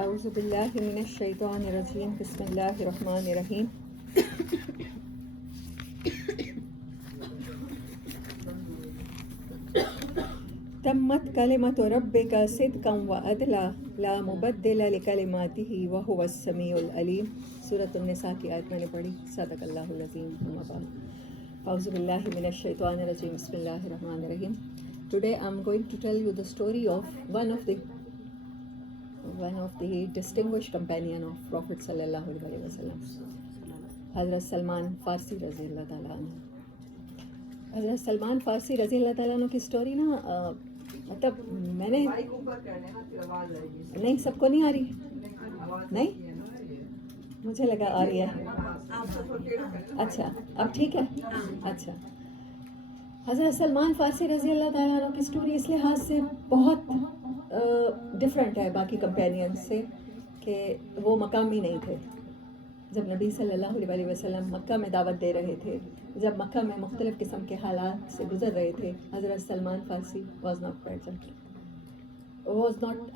اعوذ باللہ من الشیطان الرجیم بسم اللہ الرحمن الرحیم تمت کلمۃ ربک صدقا وعدلا لا مبدل لکلماتہ وہو السمیع العلیم. سورۃ النساء کی آیت میں نے پڑھی. صدق اللہ العظیم. اما بعد اعوذ باللہ من الشیطان الرجیم بسم اللہ الرحمن الرحیم. Today I am going to tell you the story of one of the distinguished companion of Prophet sallallahu alaihi wasallam, حضرت سلمان فارسی رضی اللہ تعالیٰ عنہ. حضرت سلمان فارسی رضی اللہ تعالیٰ عنہ کی سٹوری نا مطلب میں نے نہیں سب کو نہیں آ رہی نہیں مجھے لگا آ رہی ہے. اچھا اب ٹھیک ہے. اچھا حضرت سلمان فارسی رضی اللہ تعالیٰ عنہ کی سٹوری اس لحاظ سے بہت ڈفرینٹ ہے باقی کمپینین سے کہ وہ مقامی نہیں تھے. جب نبی صلی اللہ علیہ وسلم مکہ میں دعوت دے رہے تھے، جب مکہ میں مختلف قسم کے حالات سے گزر رہے تھے، حضرت سلمان فارسی واز ناٹ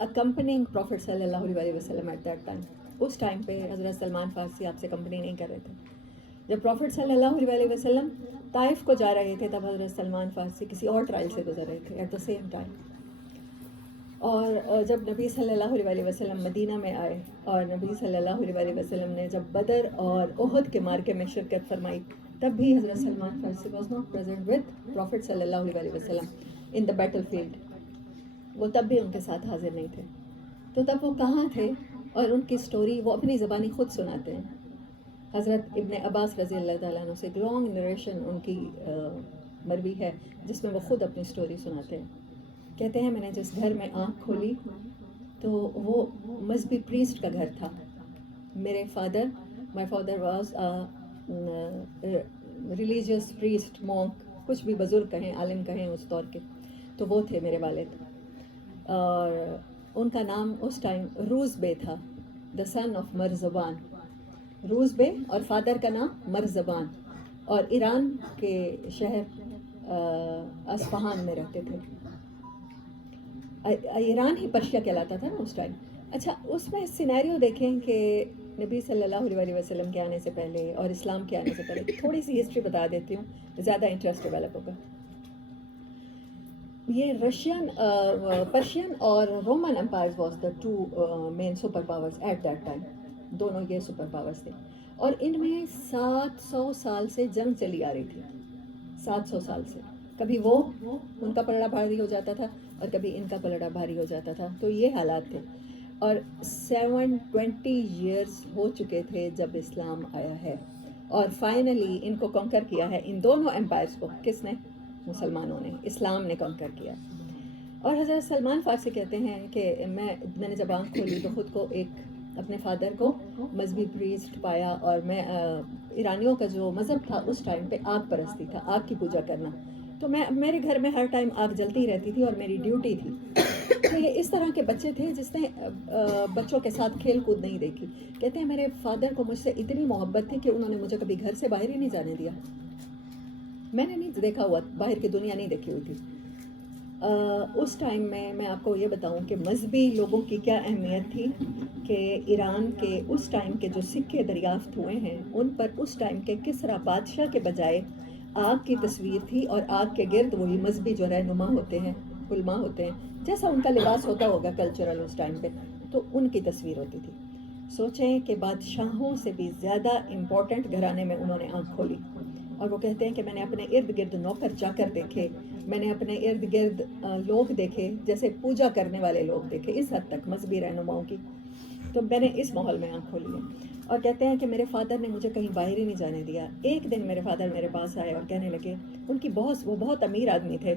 اکمپنینگ پروفٹ صلی اللہ علیہ وسلم ایٹ دیٹ ٹائم. اس ٹائم پہ حضرت سلمان فارسی آپ سے کمپنی نہیں کر رہے تھے. جب پروفٹ صلی اللہ علیہ وسلم طائف کو جا رہے تھے تب حضرت سلمان فارسی کسی اور ٹرائل سے گزر رہے تھے ایٹ دا سیم ٹائم. اور جب نبی صلی اللہ علیہ وسلم مدینہ میں آئے اور نبی صلی اللہ علیہ وسلم نے جب بدر اور احد کے مارکے میں شرکت فرمائی تب بھی حضرت سلمان فارسی was not present with prophet صلی اللہ علیہ وسلم ان دا بیٹل فیلڈ. وہ تب بھی ان کے ساتھ حاضر نہیں تھے. تو تب وہ کہاں تھے اور ان کی سٹوری وہ اپنی زبانی خود سناتے ہیں. حضرت ابن عباس رضی اللہ تعالیٰ عنہ سے ایک لانگ نریشن ان کی مروی ہے جس میں وہ خود اپنی سٹوری سناتے ہیں. کہتے ہیں میں نے جس گھر میں آنکھ کھولی تو وہ مذہبی پریسٹ کا گھر تھا. My father was religious priest monk, کچھ بھی بزرگ کہیں عالم کہیں اس دور کے، تو وہ تھے میرے والد. اور ان کا نام اس ٹائم روز بے تھا، دا سن آف مرزبان. روز بے اور فادر کا نام مرزبان، اور ایران کے شہر اصفہان میں رہتے تھے. ایران ہی پرشیا کہلاتا تھا نا اس ٹائم. اچھا اس میں سینیریو دیکھیں کہ نبی صلی اللہ علیہ وسلم کے آنے سے پہلے اور اسلام کے آنے سے پہلے تھوڑی سی ہسٹری بتا دیتی ہوں، زیادہ انٹرسٹ ڈیولپ ہوگا. یہ پرشین اور Roman empires was the two main super powers at that time. دونوں یہ سپر پاورز تھے اور ان میں 700 سال سے جنگ چلی آ رہی تھی. 700 سال سے کبھی وہ ان کا پلڑا بھاری ہو جاتا تھا اور کبھی ان کا پلڑا بھاری ہو جاتا تھا. تو یہ حالات تھے. اور 720 ایئرس ہو چکے تھے جب اسلام آیا ہے اور فائنلی ان کو کنکر کیا ہے. ان دونوں امپائرس کو کس نے؟ مسلمانوں نے، اسلام نے کنکر کیا. اور حضرت سلمان فارسی کہتے ہیں کہ میں نے جب آنکھ کھولی تو خود کو ایک اپنے فادر کو مذہبی پریسٹ پایا. اور میں ایرانیوں کا جو مذہب تھا اس ٹائم پہ آگ پرستی تھا، آگ کی پوجا کرنا. تو میرے گھر میں ہر ٹائم آگ جلتی رہتی تھی اور میری ڈیوٹی تھی. تو یہ اس طرح کے بچے تھے جس نے بچوں کے ساتھ کھیل کود نہیں دیکھی. کہتے ہیں میرے فادر کو مجھ سے اتنی محبت تھی کہ انہوں نے مجھے کبھی گھر سے باہر ہی نہیں جانے دیا. میں نے نہیں دیکھا ہوا، باہر کی دنیا نہیں دیکھی ہوئی تھی. اس ٹائم میں آپ کو یہ بتاؤں کہ مذہبی لوگوں کی کیا اہمیت تھی کہ ایران کے اس ٹائم کے جو سکے دریافت ہوئے ہیں ان پر اس ٹائم کے کسرا بادشاہ کے بجائے آگ کی تصویر تھی اور آگ کے گرد وہی مذہبی جو رہنما ہوتے ہیں، علماء ہوتے ہیں، جیسا ان کا لباس ہوتا ہوگا کلچرل اس ٹائم پہ، تو ان کی تصویر ہوتی تھی. سوچیں کہ بادشاہوں سے بھی زیادہ امپورٹنٹ گھرانے میں انہوں نے آنکھ کھولی. اور وہ کہتے ہیں کہ میں نے اپنے ارد گرد نوکر چاکر دیکھے، میں نے اپنے ارد گرد لوگ دیکھے جیسے پوجا کرنے والے لوگ دیکھے، اس حد تک مذہبی رہنماؤں کی. تو میں نے اس ماحول میں آنکھ کھولی ہے. اور کہتے ہیں کہ میرے فادر نے مجھے کہیں باہر ہی نہیں جانے دیا. ایک دن میرے فادر میرے پاس آئے اور کہنے لگے، ان کی وہ بہت امیر آدمی تھے،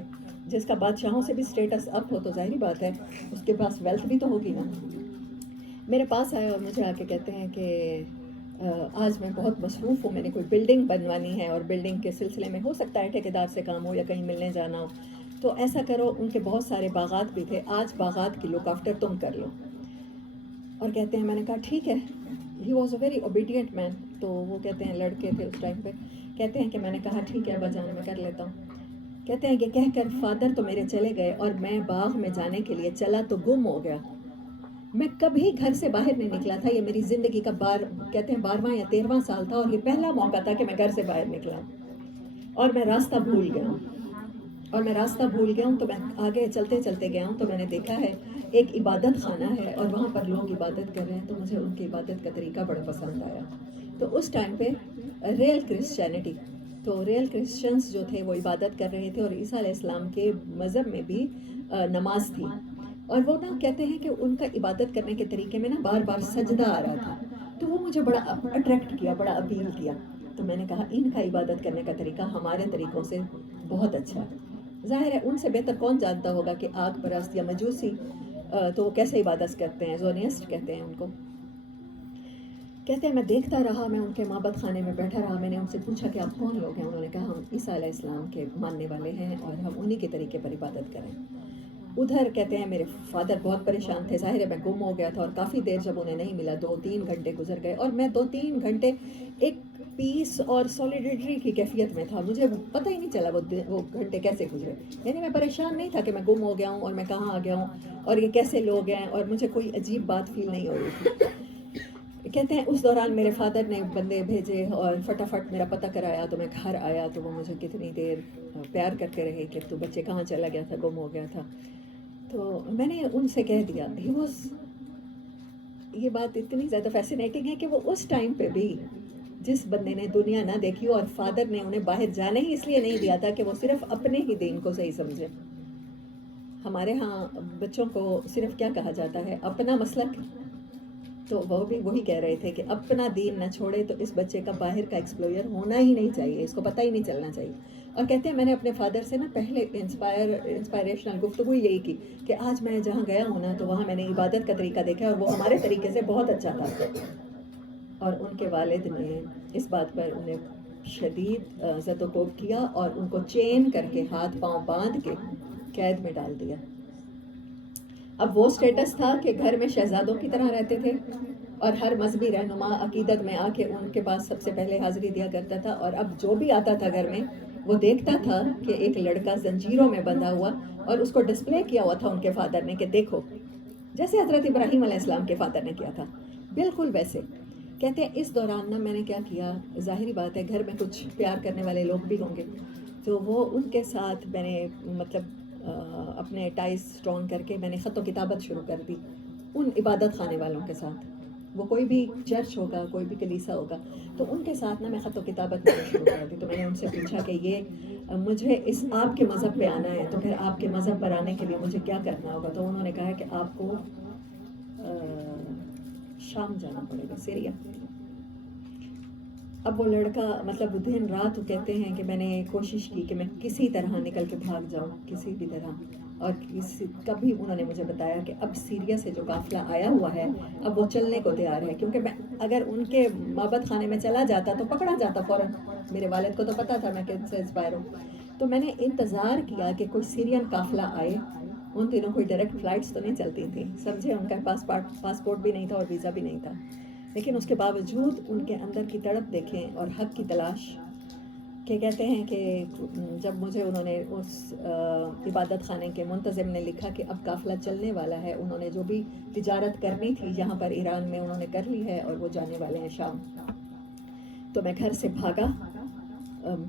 جس کا بادشاہوں سے بھی اسٹیٹس اپ ہو تو ظاہری بات ہے اس کے پاس ویلتھ بھی تو ہوگی نا. میرے پاس آئے اور مجھے آ کے کہتے ہیں کہ آج میں بہت مصروف ہوں، میں نے کوئی بلڈنگ بنوانی ہے اور بلڈنگ کے سلسلے میں ہو سکتا ہے ٹھیکیدار سے کام ہو یا کہیں ملنے جانا ہو، تو ایسا کرو. ان کے بہت سارے باغات بھی تھے، آج باغات کی لک آفٹر تم کر لو. اور کہتے ہیں میں نے کہا ٹھیک ہے. He was a very obedient man. تو وہ کہتے ہیں لڑکے تھے اس ٹائم پہ. کہتے ہیں کہ میں نے کہا ٹھیک ہے ابا جان میں کر لیتا ہوں. کہتے ہیں کہ کہہ کر فادر تو میرے چلے گئے اور میں باغ میں جانے کے لیے چلا تو گم ہو گیا. میں کبھی گھر سے باہر نہیں نکلا تھا. یہ میری زندگی کا کہتے ہیں 12واں یا 13واں سال تھا, اور یہ پہلا موقع تھا کہ میں گھر سے باہر نکلا اور میں راستہ بھول گیا ہوں. تو میں آگے چلتے چلتے گیا ہوں تو میں نے دیکھا ہے ایک عبادت خانہ ہے اور وہاں پر لوگ عبادت کر رہے ہیں. تو مجھے ان کی عبادت کا طریقہ بڑا پسند آیا. تو اس ٹائم پہ ریئل کرسچینٹی, تو ریئل کرسچنس جو تھے وہ عبادت کر رہے تھے, اور عیسیٰ علیہ السلام کے مذہب میں بھی نماز تھی. اور وہ نا کہتے ہیں کہ ان کا عبادت کرنے کے طریقے میں نا بار بار سجدہ آ رہا تھا. تو وہ مجھے بڑا اٹریکٹ کیا, بڑا اپیل کیا. تو میں نے کہا ان کا عبادت کرنے کا طریقہ ہمارے طریقوں سے بہت اچھا ہے. ظاہر ہے ان سے بہتر کون جانتا ہوگا کہ آگ پرست یا مجوسی تو وہ کیسے عبادت کرتے ہیں, زونیسٹ کہتے ہیں ان کو. کہتے ہیں میں دیکھتا رہا, میں ان کے معبد خانے میں بیٹھا رہا. میں نے ان سے پوچھا کہ آپ کون لوگ ہیں؟ انہوں نے کہا ہم عیسیٰ علیہ السلام کے ماننے والے ہیں اور ہم انہی کے طریقے پر عبادت کریں. ادھر کہتے ہیں میرے فادر بہت پریشان تھے. ظاہر ہے میں گم ہو گیا تھا اور کافی دیر جب انہیں نہیں ملا, 2-3 گھنٹے گزر گئے, اور میں 2-3 گھنٹے ایک پیس اور سولیڈیٹری کی کیفیت میں تھا. مجھے پتہ ہی نہیں چلا وہ گھنٹے کیسے گزرے. یعنی میں پریشان نہیں تھا کہ میں گم ہو گیا ہوں اور میں کہاں آ گیا ہوں اور یہ کیسے لوگ ہیں, اور مجھے کوئی عجیب بات فیل نہیں ہو رہی تھی. کہتے ہیں اس دوران میرے فادر نے بندے بھیجے اور فٹافٹ میرا پتہ کرایا. تو میں گھر آیا تو وہ مجھے کتنی دیر پیار کرتے رہے کہ تو بچے کہاں چلا گیا تھا, گم ہو گیا تھا. تو میں نے ان سے کہہ دیا, یہ بات اتنی زیادہ فیسینیٹنگ ہے کہ وہ اس ٹائم پہ بھی جس بندے نے دنیا نہ دیکھی اور فادر نے انہیں باہر جانے ہی اس لیے نہیں دیا تھا کہ وہ صرف اپنے ہی دین کو صحیح سمجھے. ہمارے ہاں بچوں کو صرف کیا کہا جاتا ہے, اپنا مسلک. تو وہ بھی وہی کہہ رہے تھے کہ اپنا دین نہ چھوڑے, تو اس بچے کا باہر کا ایکسپلوئر ہونا ہی نہیں چاہیے, اس کو پتہ ہی نہیں چلنا چاہیے. اور کہتے ہیں میں نے اپنے فادر سے نا پہلے انسپائریشنل گفتگو یہی کی کہ آج میں جہاں گیا ہوں نا تو وہاں میں نے عبادت کا طریقہ دیکھا اور وہ ہمارے طریقے سے بہت اچھا تھا. اور ان کے والد نے اس بات پر انہیں شدید زد و کوب کیا اور ان کو چین کر کے ہاتھ پاؤں باندھ کے قید میں ڈال دیا. اب وہ سٹیٹس تھا کہ گھر میں شہزادوں کی طرح رہتے تھے اور ہر مذہبی رہنما عقیدت میں آ کے ان کے پاس سب سے پہلے حاضری دیا کرتا تھا. اور اب جو بھی آتا تھا گھر میں وہ دیکھتا تھا کہ ایک لڑکا زنجیروں میں بندھا ہوا, اور اس کو ڈسپلے کیا ہوا تھا ان کے فادر نے کہ دیکھو, جیسے حضرت ابراہیم علیہ السلام کے فادر نے کیا تھا, بالکل ویسے. کہتے ہیں اس دوران نا میں نے کیا کیا, ظاہری بات ہے گھر میں کچھ پیار کرنے والے لوگ بھی ہوں گے, تو وہ ان کے ساتھ میں نے مطلب اپنے ٹائز اسٹرانگ کر کے میں نے خط و کتابت شروع کر دی ان عبادت خانے والوں کے ساتھ. وہ کوئی بھی چرچ ہوگا, کوئی بھی کلیسا ہوگا, تو ان کے ساتھ نا میں خط و کتابت میں شروع کر دی. تو میں نے ان سے پوچھا کہ یہ مجھے اس آپ کے مذہب پہ آنا ہے, تو پھر آپ کے مذہب پر آنے کے لیے مجھے کیا کرنا ہوگا؟ تو انہوں نے کہا کہ آپ کو شام جانا پڑے گا, سیریا. اب وہ لڑکا مطلب دن رات وہ کہتے ہیں کہ میں نے کوشش کی کہ میں کسی طرح نکل کے بھاگ جاؤں, کسی بھی طرح. اور کبھی انہوں نے مجھے بتایا کہ اب سیریا سے جو قافلہ آیا ہوا ہے اب وہ چلنے کو تیار ہے, کیونکہ میں اگر ان کے معبد خانے میں چلا جاتا تو پکڑا جاتا فوراً. میرے والد کو تو پتہ تھا میں کن سے انسپائر ہوں. تو میں نے انتظار کیا کہ کوئی سیرین قافلہ آئے. ان دنوں کوئی ڈائریکٹ فلائٹس تو نہیں چلتی تھیں, سمجھے, ان کا پاسپورٹ بھی نہیں تھا اور ویزا بھی نہیں تھا. لیکن اس کے باوجود ان کے اندر کی تڑپ دیکھیں اور حق کی تلاش. کہ کہتے ہیں کہ جب مجھے انہوں نے اس عبادت خانے کے منتظم نے لکھا کہ اب قافلہ چلنے والا ہے, انہوں نے جو بھی تجارت کرنی تھی یہاں پر ایران میں انہوں نے کر لی ہے اور وہ جانے والے ہیں شام. تو میں گھر سے بھاگا,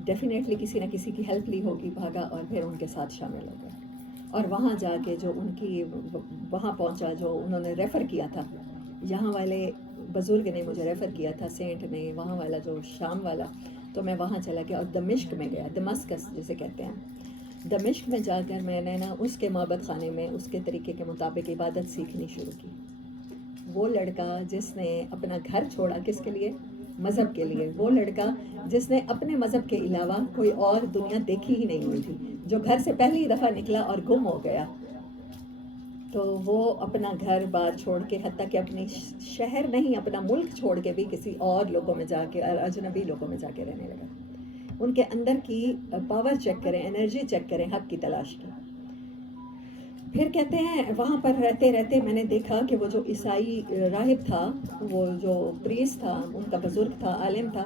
ڈیفینیٹلی کسی نہ کسی کی ہیلپ لی ہوگی, بھاگا اور پھر ان کے ساتھ شامل ہو گیا. اور وہاں جا کے جو ان کی وہاں پہنچا جو انہوں نے ریفر کیا تھا, یہاں والے بزرگ نے مجھے ریفر کیا تھا, سینٹ نے, وہاں والا جو شام والا. تو میں وہاں چلا گیا اور دمشق میں گیا, دمسکس جسے کہتے ہیں. دمشق میں جا کر میں نے نا اس کے معبد خانے میں اس کے طریقے کے مطابق عبادت سیکھنی شروع کی. وہ لڑکا جس نے اپنا گھر چھوڑا کس کے لیے, مذہب کے لیے, وہ لڑکا جس نے اپنے مذہب کے علاوہ کوئی اور دنیا دیکھی ہی نہیں ہوئی تھی, جو گھر سے پہلی دفعہ نکلا اور گم ہو گیا, تو وہ اپنا گھر بار چھوڑ کے, حتیٰ کہ اپنی شہر نہیں اپنا ملک چھوڑ کے بھی کسی اور لوگوں میں جا کے, اجنبی لوگوں میں جا کے رہنے لگا. ان کے اندر کی پاور چیک کریں, انرجی چیک کریں, حق کی تلاش کی. پھر کہتے ہیں وہاں پر رہتے رہتے میں نے دیکھا کہ وہ جو عیسائی راہب تھا, وہ جو پریسٹ تھا, ان کا بزرگ تھا, عالم تھا,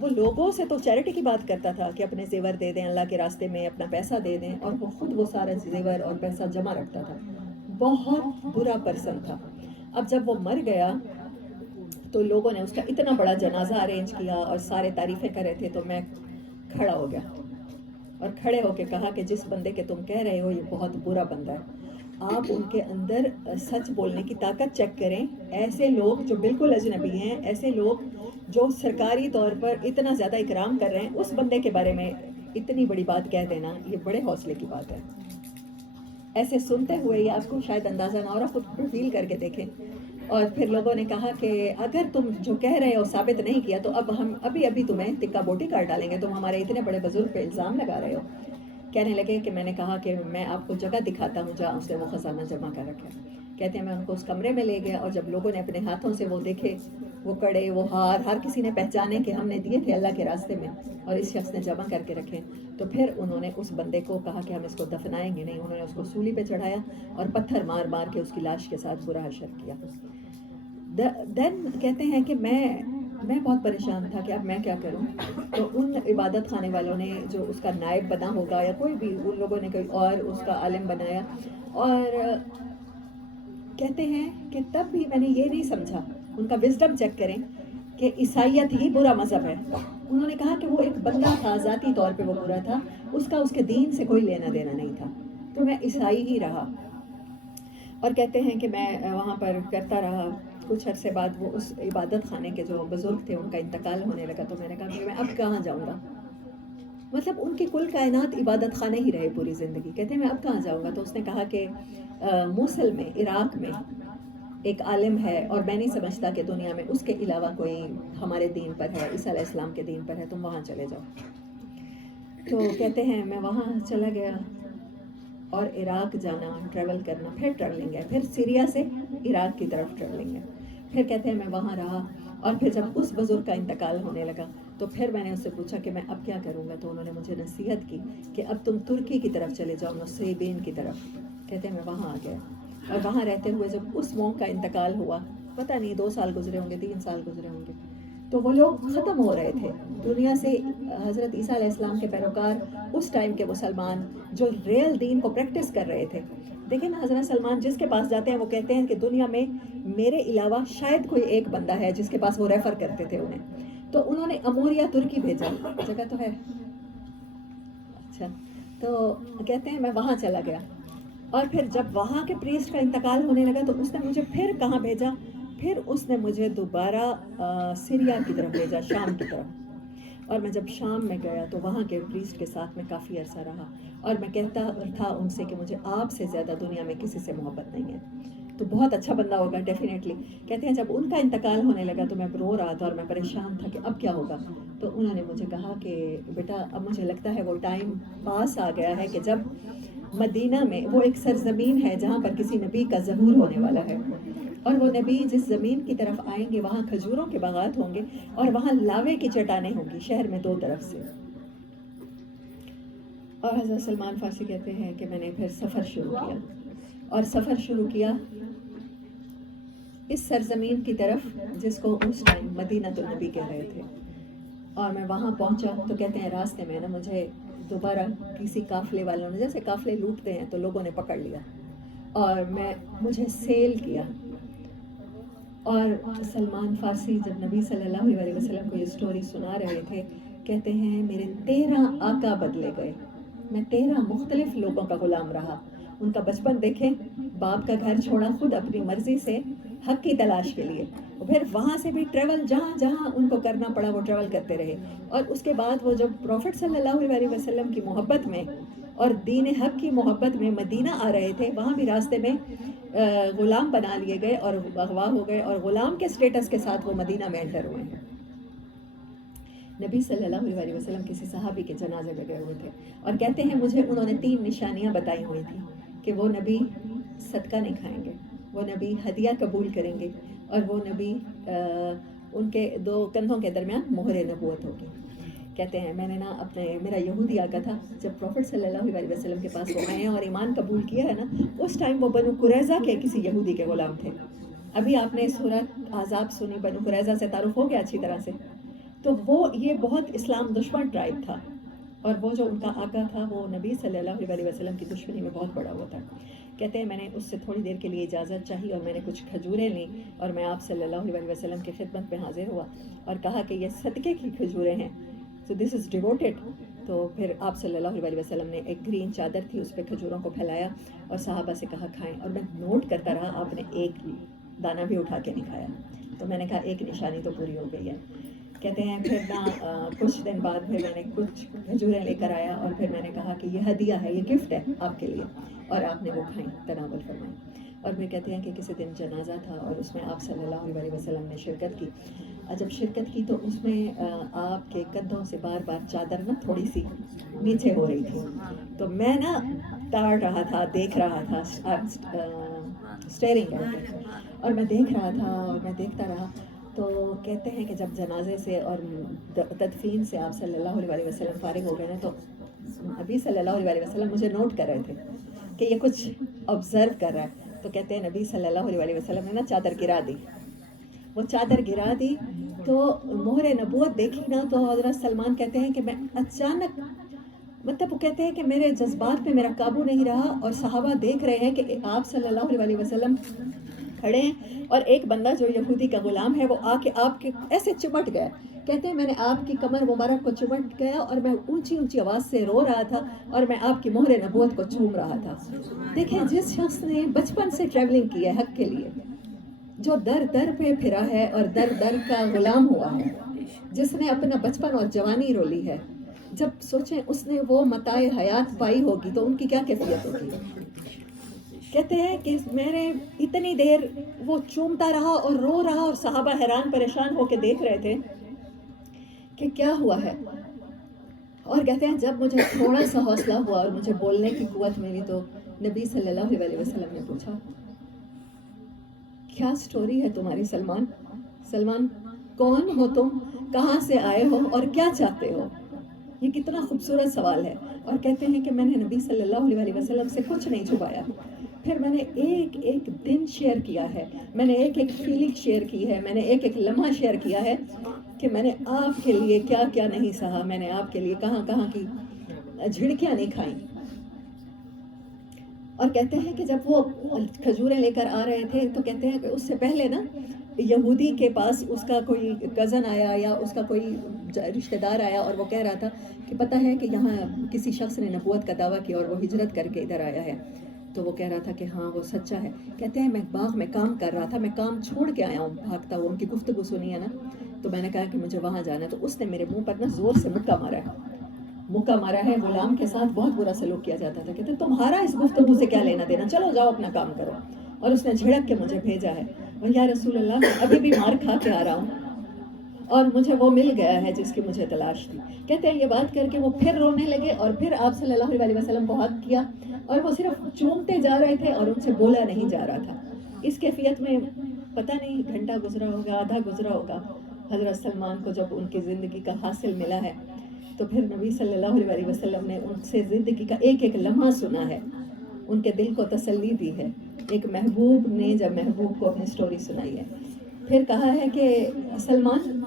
وہ لوگوں سے تو چیریٹی کی بات کرتا تھا کہ اپنے زیور دے دیں اللہ کے راستے میں, اپنا پیسہ دے دیں, اور وہ خود وہ سارا زیور اور پیسہ جمع رکھتا تھا. بہت برا پرسن تھا. اب جب وہ مر گیا تو لوگوں نے اس کا اتنا بڑا جنازہ ارینج کیا اور سارے تعریفیں کر رہے تھے، تو میں کھڑا ہو گیا اور کھڑے ہو کے کہا کہ جس بندے کے تم کہہ رہے ہو یہ بہت برا بندہ ہے، آپ ان کے اندر سچ بولنے کی طاقت چیک کریں. ایسے لوگ جو بالکل اجنبی ہیں، ایسے لوگ جو سرکاری طور پر اتنا زیادہ اکرام کر رہے ہیں، اس بندے کے بارے میں اتنی بڑی بات کہہ دینا یہ بڑے حوصلے کی بات ہے. ایسے سنتے ہوئے یہ آپ کو شاید اندازہ نہ ہو رہا، خود فیل کر کے دیکھیں. اور پھر لوگوں نے کہا کہ اگر تم جو کہہ رہے ہو ثابت نہیں کیا تو اب ہم ابھی تمہیں تکا بوٹی کر ڈالیں گے، تم ہمارے اتنے بڑے بزرگ پہ الزام لگا رہے ہو. کہنے لگے کہ میں نے کہا کہ میں آپ کو جگہ دکھاتا ہوں جہاں اس نے وہ خزانہ جمع کر رکھا ہے. کہتے ہیں میں ان کو اس کمرے میں لے گیا، اور جب لوگوں نے اپنے ہاتھوں سے وہ دیکھے، وہ کڑے، وہ ہار، ہر کسی نے پہچانے کہ ہم نے دیے تھے اللہ کے راستے میں اور اس شخص نے جمع کر کے رکھے، تو پھر انہوں نے اس بندے کو کہا کہ ہم اس کو دفنائیں گے نہیں. انہوں نے اس کو سولی پہ چڑھایا اور پتھر مار مار کے اس کی لاش کے ساتھ برا حشر کیا. دین کہتے ہیں کہ میں بہت پریشان تھا کہ اب میں کیا کروں. تو ان عبادت خانے والوں نے جو اس کا نائب بنا ہوگا یا کوئی بھی، ان لوگوں نے کوئی اور اس کا عالم بنایا. اور کہتے ہیں کہ تب بھی میں نے یہ نہیں سمجھا، ان کا وزڈم چیک کریں، کہ عیسائیت ہی برا مذہب ہے. انہوں نے کہا کہ وہ ایک بندہ تھا، ذاتی طور پہ وہ برا تھا، اس کا اس کے دین سے کوئی لینا دینا نہیں تھا، تو میں عیسائی ہی رہا. اور کہتے ہیں کہ میں وہاں پر کرتا رہا. کچھ عرصے بعد وہ اس عبادت خانے کے جو بزرگ تھے ان کا انتقال ہونے لگا، تو میں نے کہا کہ میں اب کہاں جاؤں گا. مطلب ان کی کل کائنات عبادت خانے ہی رہے پوری زندگی. کہتے ہیں میں اب کہاں جاؤں گا. تو اس نے کہا کہ موصل میں، عراق میں ایک عالم ہے، اور میں نہیں سمجھتا کہ دنیا میں اس کے علاوہ کوئی ہمارے دین پر ہے، عیسیٰ علیہ السلام کے دین پر ہے، تم وہاں چلے جاؤ. تو کہتے ہیں میں وہاں چلا گیا، اور عراق جانا، ٹریول کرنا، پھر ٹریولنگ ہے، پھر سیریا سے عراق کی طرف ٹریولنگ ہے. پھر کہتے ہیں میں وہاں رہا، اور پھر جب اس بزرگ کا انتقال ہونے لگا تو پھر میں نے اس سے پوچھا کہ میں اب کیا کروں گا. تو انہوں نے مجھے نصیحت کی کہ اب تم ترکی کی طرف چلے جاؤ، نصیبین کی طرف. کہتے ہیں میں وہاں آ گیا، اور وہاں رہتے ہوئے جب اس مونک کا انتقال ہوا، پتہ نہیں 2 سال گزرے ہوں گے، 3 سال گزرے ہوں گے، تو وہ لوگ ختم ہو رہے تھے دنیا سے. حضرت عیسیٰ علیہ السلام کے پیروکار، اس ٹائم کے مسلمان جو ریئل دین کو پریکٹس کر رہے تھے. دیکھیں نا، حضرت سلمان جس کے پاس جاتے ہیں وہ کہتے ہیں کہ دنیا میں میرے علاوہ شاید کوئی ایک بندہ ہے جس کے پاس وہ ریفر کرتے تھے انہیں. تو انہوں نے اموریا ترکی بھیجا، جگہ تو ہے. اچھا، تو کہتے ہیں میں وہاں چلا گیا، اور پھر جب وہاں کے پریسٹ کا انتقال ہونے لگا تو اس نے مجھے پھر کہاں بھیجا. پھر اس نے مجھے دوبارہ سیریا کی طرف بھیجا، شام کی طرف. اور میں جب شام میں گیا تو وہاں کے پریسٹ کے ساتھ میں کافی عرصہ رہا، اور میں کہتا تھا ان سے کہ مجھے آپ سے زیادہ دنیا میں کسی سے محبت نہیں ہے. تو بہت اچھا بندہ ہوگا ڈیفینیٹلی. کہتے ہیں جب ان کا انتقال ہونے لگا تو میں رو رہا تھا اور میں پریشان تھا کہ اب کیا ہوگا. تو انہوں نے مجھے کہا کہ بیٹا اب مجھے لگتا ہے وہ ٹائم پاس آ گیا ہے کہ جب مدینہ میں، وہ ایک سرزمین ہے جہاں پر کسی نبی کا ظہور ہونے والا ہے، اور وہ نبی جس زمین کی طرف آئیں گے وہاں کھجوروں کے باغات ہوں گے، اور وہاں لاوے کی چٹانیں ہوں گی شہر میں 2 طرف سے. اور حضرت سلمان فارسی کہتے ہیں کہ میں نے پھر سفر شروع کیا، اور سفر شروع کیا اس سرزمین کی طرف جس کو اس ٹائم مدینہ النبی کہہ رہے تھے. اور میں وہاں پہنچا تو کہتے ہیں راستے میں نا مجھے دوبارہ کسی قافلے والوں نے، جیسے قافلے لوٹتے ہیں، تو لوگوں نے پکڑ لیا اور مجھے سیل کیا. اور سلمان فارسی جب نبی صلی اللہ علیہ وسلم کو یہ سٹوری سنا رہے تھے، کہتے ہیں میرے 13 آقا بدلے گئے، میں 13 مختلف لوگوں کا غلام رہا. ان کا بچپن دیکھیں، باپ کا گھر چھوڑا خود اپنی مرضی سے حق کی تلاش کے لیے، پھر وہاں سے بھی ٹریول جہاں جہاں ان کو کرنا پڑا وہ ٹریول کرتے رہے. اور اس کے بعد وہ جب پروفٹ صلی اللہ علیہ وسلم کی محبت میں اور دین حق کی محبت میں مدینہ آ رہے تھے، وہاں بھی راستے میں غلام بنا لیے گئے اور اغوا ہو گئے، اور غلام کے سٹیٹس کے ساتھ وہ مدینہ میں انٹر ہوئے ہیں. نبی صلی اللہ علیہ وسلم کسی صحابی کے جنازے میں گئے ہوئے تھے، اور کہتے ہیں مجھے انہوں نے 3 نشانیاں بتائی ہوئی تھیں کہ وہ نبی صدقہ نہیں کھائیں گے، وہ نبی ہدیہ قبول کریں گے، اور وہ نبی ان کے 2 کندھوں کے درمیان مہر نبوت ہوگی. کہتے ہیں میں نے نا میرا یہودی آقا تھا، جب پروفٹ صلی اللہ علیہ وسلم کے پاس وہ آئے ہیں اور ایمان قبول کیا ہے نا، اس ٹائم وہ بنو قریظہ کے کسی یہودی کے غلام تھے. ابھی آپ نے سورۃ احزاب سنی، بنو قریظہ سے تعارف ہو گیا اچھی طرح سے. تو وہ یہ بہت اسلام دشمن ٹرائب تھا، اور وہ جو ان کا آقا تھا وہ نبی صلی اللہ علیہ وسلم کی دشمنی میں بہت بڑا ہوا تھا. کہتے ہیں میں نے اس سے تھوڑی دیر کے لیے اجازت چاہی اور میں نے کچھ کھجوریں لیں اور میں آپ صلی اللہ علیہ وسلم کی خدمت میں حاضر ہوا اور کہا کہ یہ صدقے کی کھجوریں ہیں، سو دس از ڈیووٹیڈ. تو پھر آپ صلی اللہ علیہ وسلم نے ایک گرین چادر تھی، اس پہ کھجوروں کو پھیلایا اور صحابہ سے کہا کھائیں، اور میں نوٹ کرتا رہا آپ نے ایک دانہ بھی اٹھا کے نہیں کھایا. تو میں نے کہا ایک نشانی تو پوری ہو گئی ہے. کہتے ہیں پھر نہ کچھ دن بعد پھر میں نے کچھ کھجوریں لے کر آیا اور پھر میں نے کہا کہ یہ ہدیہ ہے، یہ گفٹ ہے آپ کے لیے، اور آپ نے وہ کھائیں، تناول فرمائیں. اور پھر کہتے ہیں کہ کسی دن جنازہ تھا اور اس میں آپ صلی اللہ علیہ وسلم نے شرکت کی. جب شرکت کی تو اس میں آپ کے کندھوں سے بار بار چادر نا تھوڑی سی نیچے ہو رہی تھی. تو میں نا تاڑ رہا تھا، دیکھ رہا تھا، اسٹیئرنگ اور میں دیکھ رہا تھا اور میں دیکھتا رہا. تو کہتے ہیں کہ جب جنازے سے اور تدفین سے آپ صلی اللہ علیہ وسلم فارغ ہو گئے نا، تو نبی صلی اللہ علیہ وسلم مجھے نوٹ کر رہے تھے کہ یہ کچھ آبزرو کر رہا ہے. تو کہتے ہیں نبی صلی اللہ علیہ وسلم نے نا چادر گرا دی. وہ چادر گرا دی تو مہر نبوت دیکھی نا، تو حضرت سلمان کہتے ہیں کہ میں اچانک، مطلب وہ کہتے ہیں کہ میرے جذبات پہ میرا قابو نہیں رہا اور صحابہ دیکھ رہے ہیں کہ آپ صلی اللہ علیہ وسلم کھڑے ہیں اور ایک بندہ جو یہودی کا غلام ہے وہ آ کے آپ کے ایسے چمٹ گیا. کہتے ہیں میں نے آپ کی کمر مبارک کو چمٹ گیا اور میں اونچی اونچی آواز سے رو رہا تھا اور میں آپ کی مہر نبوت کو چوم رہا تھا. دیکھیں جس شخص نے بچپن سے ٹریولنگ کی ہے حق کے لیے، جو در در پہ پھرا ہے اور در در کا غلام ہوا ہے، جس نے اپنا بچپن اور جوانی رو لی ہے، جب سوچیں اس نے وہ متاع حیات پائی ہوگی تو ان کی کیا کیفیت ہوگی. کہتے ہیں کہ میں نے اتنی دیر وہ چومتا رہا اور رو رہا اور صحابہ حیران پریشان ہو کے دیکھ رہے تھے کہ کیا ہوا ہے. اور کہتے ہیں جب مجھے تھوڑا سا حوصلہ ہوا اور مجھے بولنے کی قوت ملی تو نبی صلی اللہ علیہ وسلم نے پوچھا کیا سٹوری ہے تمہاری سلمان؟ سلمان کون ہو تم، کہاں سے آئے ہو اور کیا چاہتے ہو؟ یہ کتنا خوبصورت سوال ہے. اور کہتے ہیں کہ میں نے نبی صلی اللہ علیہ وسلم سے کچھ نہیں چھپایا. پھر میں نے ایک ایک دن شیئر کیا ہے، میں نے ایک ایک فیلنگ شیئر کی ہے، میں نے ایک ایک لمحہ شیئر کیا ہے کہ میں نے آپ کے لیے کیا کیا نہیں سہا، میں نے آپ کے لیے کہاں کہاں کی جھڑکیاں نہیں کھائیں. اور کہتے ہیں کہ جب وہ کھجوریں لے کر آ رہے تھے تو کہتے ہیں کہ اس سے پہلے نا یہودی کے پاس اس کا کوئی کزن آیا یا اس کا کوئی رشتہ دار آیا اور وہ کہہ رہا تھا کہ پتہ ہے کہ یہاں کسی شخص نے نبوت کا دعویٰ کیا اور وہ ہجرت کر کے ادھر آیا ہے. تو وہ کہہ رہا تھا کہ ہاں وہ سچا ہے. کہتے ہیں میں باغ میں کام کر رہا تھا، میں کام چھوڑ کے آیا ہوں بھاگتا ہوا، ان کی گفتگو سنی ہے نا، تو میں نے کہا کہ مجھے وہاں جانا ہے. تو اس نے میرے منہ پر نا زور سے مکہ مارا ہے. غلام کے ساتھ بہت برا سلوک کیا جاتا تھا. کہتے تمہارا اس گفتگو سے کیا لینا دینا، چلو جاؤ اپنا کام کرو. اور اس نے جھڑک کے مجھے بھیجا ہے. اور یا رسول اللہ میں ابھی بھی مار کھا کے آ رہا ہوں اور مجھے وہ مل گیا ہے جس کی مجھے تلاش تھی. کہتے ہیں یہ بات کر کے وہ پھر رونے لگے اور پھر آپ صلی اللہ علیہ وسلم کو حق کیا اور وہ صرف چومتے جا رہے تھے اور ان سے بولا نہیں جا رہا تھا. اس کیفیت میں پتہ نہیں گھنٹہ گزرا ہوگا، آدھا گزرا ہوگا. حضرت سلمان کو جب ان کی زندگی کا حاصل ملا ہے تو پھر نبی صلی اللہ علیہ وسلم نے ان سے زندگی کا ایک ایک لمحہ سنا ہے، ان کے دل کو تسلی دی ہے. ایک محبوب نے جب محبوب کو اپنی سٹوری سنائی ہے، پھر کہا ہے کہ سلمان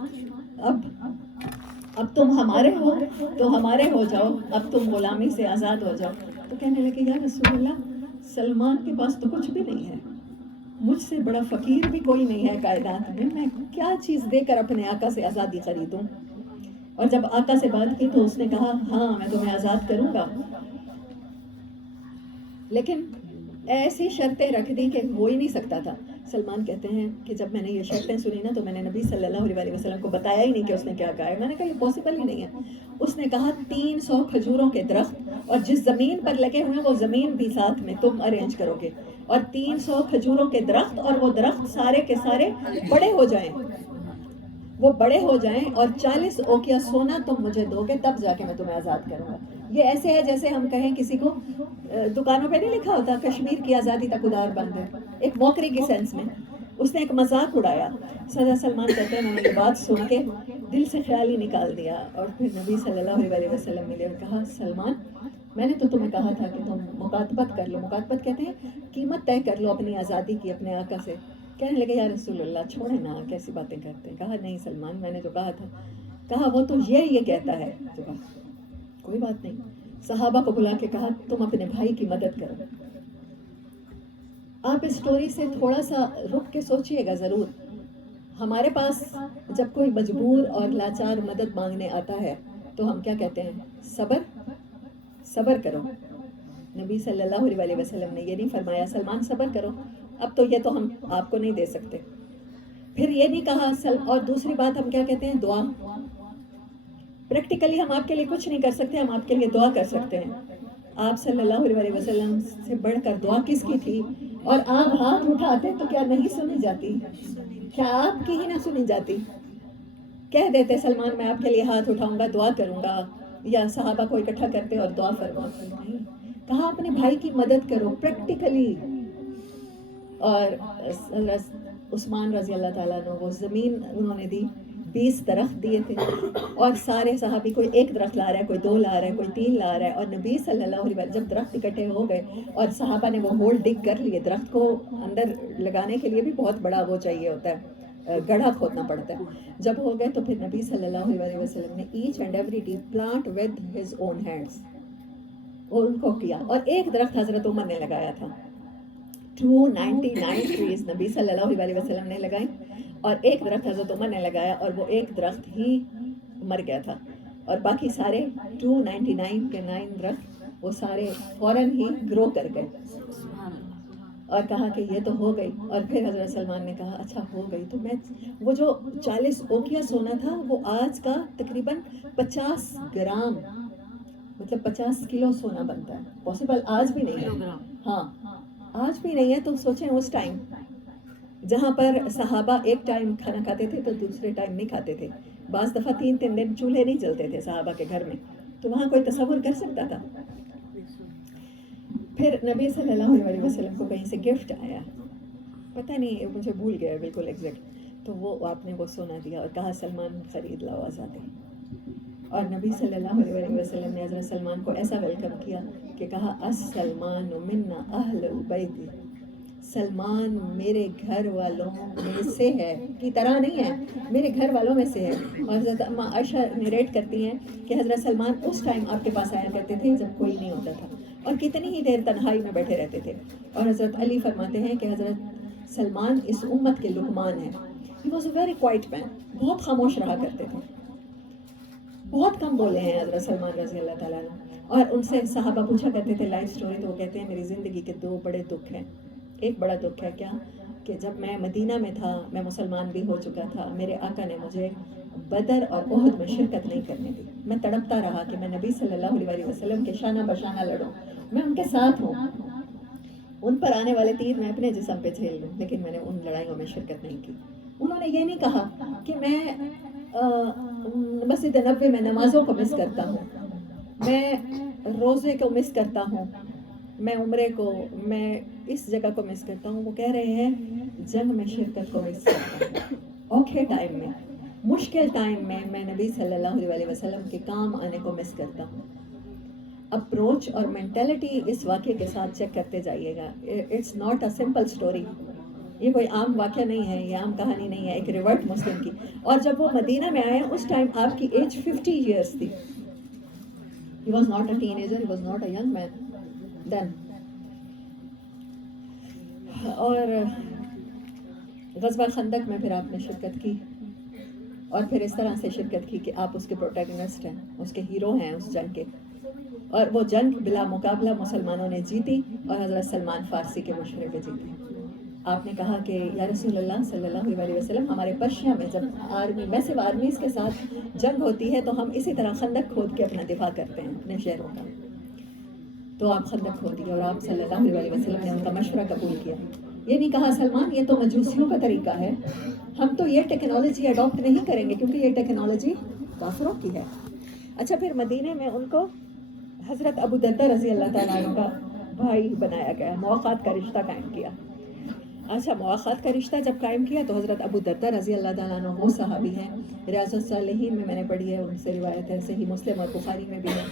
اب تم ہمارے ہو تو ہمارے ہو جاؤ، اب تم غلامی سے آزاد ہو جاؤ. تو کہنے لگے یا رسول اللہ سلمان کے پاس تو کچھ بھی نہیں ہے، مجھ سے بڑا فقیر بھی کوئی نہیں ہے کائنات میں کیا چیز دے کر اپنے آقا سے آزادی خریدوں. اور جب آقا سے بات کی تو اس نے کہا ہاں میں تمہیں آزاد کروں گا، لیکن ایسی شرطیں رکھ دی کہ ہو ہی نہیں سکتا تھا. سلمان کہتے ہیں کہ جب میں نے یہ شرطیں سنی نا تو میں نے نبی صلی اللہ علیہ وسلم کو بتایا ہی نہیں کہ اس نے کیا کہا ہے. میں نے کہا یہ پاسبل ہی نہیں ہے. اس نے کہا 300 کھجوروں کے درخت اور جس زمین پر لگے ہوئے ہیں وہ زمین بھی ساتھ میں تم ارینج کرو گے، اور 300 کھجوروں کے درخت اور وہ درخت سارے کے سارے بڑے ہو جائیں، وہ بڑے ہو جائیں اور 40 اوکیا سونا تم مجھے دو گے تب جا کے میں تمہیں آزاد کروں گا. یہ ایسے ہے جیسے ہم کہیں کسی کو دکانوں پہ نہیں لکھا ہوتا کشمیر کی آزادی تک ادار بند ہے، ایک موکری کی سینس میں. اس نے ایک مذاق اڑایا. سیدنا سلمان کہتے ہیں میں نے یہ بات سن کے دل سے خیال ہی نکال دیا. اور پھر نبی صلی اللہ علیہ وسلم ملے اور کہا سلمان میں نے تو تمہیں کہا تھا کہ تم مکاتبت کر لو. مکاتبت کہتے ہیں قیمت طے کر لو اپنی آزادی کی اپنے آقا سے. کہنے لگے یا رسول اللہ چھوڑے نا کیسی باتیں کرتے ہیں. کہا نہیں سلمان میں نے جو کہا تھا. کہا وہ تو یہ کہتا ہے. تو کہا کوئی بات نہیں. صحابہ کو بلا کے کہا تم اپنے بھائی کی مدد کرو. آپ اس اسٹوری سے تھوڑا سا رک کے سوچئے گا ضرور. ہمارے پاس جب کوئی مجبور اور لاچار مدد مانگنے آتا ہے تو ہم کیا کہتے ہیں؟ صبر، صبر کرو. نبی صلی اللہ علیہ وسلم نے یہ نہیں فرمایا سلمان صبر کرو، اب تو یہ تو ہم آپ کو نہیں دے سکتے. پھر یہ نہیں کہا اور دوسری بات ہم کیا کہتے ہیں؟ دعا. پریکٹیکلی ہم آپ کے لیے کچھ نہیں کر سکتے، ہم آپ کے لیے دعا کر سکتے ہیں. آپ صلی اللہ علیہ وسلم سے بڑھ کر دعا کس کی تھی؟ اور آپ ہاتھ اٹھاتے تو کیا نہیں سنی جاتی؟ کیا آپ کی ہی نہ سنی جاتی؟ کہہ دیتے سلمان میں آپ کے لیے ہاتھ اٹھاؤں گا، دعا کروں گا، یا صحابہ کو اکٹھا کرتے اور دعا فرماتے. نہیں کہا اپنے بھائی کی مدد کرو پریکٹیکلی. اور حضرت عثمان رضی اللہ تعالیٰ عنہ وہ زمین انہوں نے دی، 20 درخت دیے تھے، اور سارے صحابی کوئی 1 درخت لا رہا ہے، کوئی 2 لا رہا ہے، کوئی 3 لا رہا ہے. اور نبی صلی اللہ علیہ وسلم جب درخت اکٹھے ہو گئے اور صحابہ نے وہ ہول ڈگ کر لیے، درخت کو اندر لگانے کے لیے بھی بہت بڑا وہ چاہیے ہوتا ہے، گڑھا کھودنا پڑتا ہے. جب ہو گئے تو پھر نبی صلی اللہ علیہ وسلم نے each and every tree plant with his own hands, اور ان کو کیا. اور 1 درخت حضرت عمر نے لگایا تھا. 299 ٹریز نبی صلی اللہ علیہ وسلم نے لگائیں، اور 1 درخت حضرت عمر نے لگایا، اور وہ 1 درخت ہی مر گیا تھا، اور باقی سارے 299 کے 9 درخت وہ سارے فوراً ہی گرو کر گئے. اور کہا کہ یہ تو ہو گئی. اور پھر حضرت سلمان نے کہا اچھا ہو گئی تو میں وہ جو 40 اوکیا سونا تھا وہ آج کا تقریباً 50 گرام، مطلب 50 کلو سونا بنتا ہے. پاسبل آج بھی نہیں ہے. ہاں آج بھی نہیں ہے. تو سوچیں اس ٹائم جہاں پر صحابہ ایک ٹائم کھانا کھاتے تھے تو دوسرے ٹائم نہیں کھاتے تھے، بعض دفعہ 3 دن چولہے نہیں جلتے تھے صحابہ کے گھر میں، تو وہاں کوئی تصور کر سکتا تھا؟ پھر نبی صلی اللہ علیہ وسلم کو کہیں سے گفٹ آیا، پتہ نہیں مجھے بھول گیا بالکل ایگزیکٹ، تو وہ آپ نے وہ سونا دیا اور کہا سلمان خرید لاؤ آزادی. اور نبی صلی اللہ علیہ وسلم نے حضرت سلمان کو ایسا ویلکم کیا کہ کہا السلمان منا اہل البیت، سلمان میرے گھر والوں میں سے ہے، کی طرح نہیں ہے، میرے گھر والوں میں سے ہے. اور حضرت اما عائشہ نریٹ کرتی ہیں کہ حضرت سلمان اس ٹائم آپ کے پاس آیا کرتے تھے جب کوئی نہیں ہوتا تھا، اور کتنی ہی دیر تنہائی میں بیٹھے رہتے تھے. اور حضرت علی فرماتے ہیں کہ حضرت سلمان اس امت کے لقمان ہیں. He was a very quiet man, بہت خاموش رہا کرتے تھے، بہت کم بولے ہیں حضرت سلمان رضی اللہ تعالیٰ عنہ. اور ان سے صحابہ پوچھا کرتے تھے لائف سٹوری، تو وہ کہتے ہیں میری زندگی کے 2 بڑے دکھ ہیں. ایک بڑا دکھ ہے کیا کہ جب میں مدینہ میں تھا میں مسلمان بھی ہو چکا تھا، میرے آقا نے مجھے بدر اور احد میں شرکت نہیں کرنے دی. میں تڑپتا رہا کہ میں نبی صلی اللہ علیہ وسلم کے شانہ بشانہ لڑوں، میں ان کے ساتھ ہوں، ان پر آنے والے تیر میں اپنے جسم پہ جھیل لوں، لیکن میں نے ان لڑائیوں میں شرکت نہیں کی. انہوں نے یہ نہیں کہا کہ میں مسجد نبوی میں نمازوں کو مس کرتا ہوں، میں روزے کو مس کرتا ہوں، میں عمرے کو، میں اس جگہ کو مس کرتا ہوں. وہ کہہ رہے ہیں جنگ میں شرکت کو مس کرتا ہوں، اوکھے ٹائم میں، مشکل ٹائم میں میں نبی صلی اللہ علیہ وسلم کے کام آنے کو مس کرتا ہوں. اپروچ اور مینٹلٹی اس واقعے کے ساتھ چیک کرتے جائیے گا. It's not a simple story, یہ کوئی عام واقعہ نہیں ہے، یہ عام کہانی نہیں ہے ایک ریورٹ مسلم کی. اور جب وہ مدینہ میں آئے اس ٹائم آپ کی ایج 50 ایئرس تھی. He was not a teenager, he was not a young man then. اور غزوہ خندق میں پھر آپ نے شرکت کی، اور پھر اس طرح سے شرکت کی کہ آپ اس کے پروٹیگنسٹ ہیں، اس کے ہیرو ہیں اس جنگ کے. اور وہ جنگ بلا مقابلہ مسلمانوں نے جیتی، اور حضرت سلمان فارسی کے مشورے پہ جیتی. آپ نے کہا کہ یا رسول اللہ صلی اللہ علیہ وسلم، ہمارے پرشیا میں جب آرمی میسو آرمیز کے ساتھ جنگ ہوتی ہے تو ہم اسی طرح خندق کھود کے اپنا دفاع کرتے ہیں اپنے شہروں کا. تو آپ خندق کھودیے، اور آپ صلی اللہ علیہ وسلم نے ان کا مشورہ قبول کیا. یہ نہیں کہا سلمان یہ تو مجوسیوں کا طریقہ ہے، ہم تو یہ ٹیکنالوجی اڈاپٹ نہیں کریں گے کیونکہ یہ ٹیکنالوجی کافروں کی ہے. اچھا پھر مدینے میں ان کو حضرت ابو دردہ رضی اللہ تعالیٰ عنہ کا بھائی بنایا گیا، مواخات کا رشتہ قائم کیا. اچھا مواخات کا رشتہ جب قائم کیا تو حضرت ابو دردہ رضی اللہ تعالیٰ عنہ وہ صحابی ہیں، ریاض الصالحین میں نے پڑھی ہے ان سے روایت ہے، صحیح مسلم اور بخاری میں بھی ہے،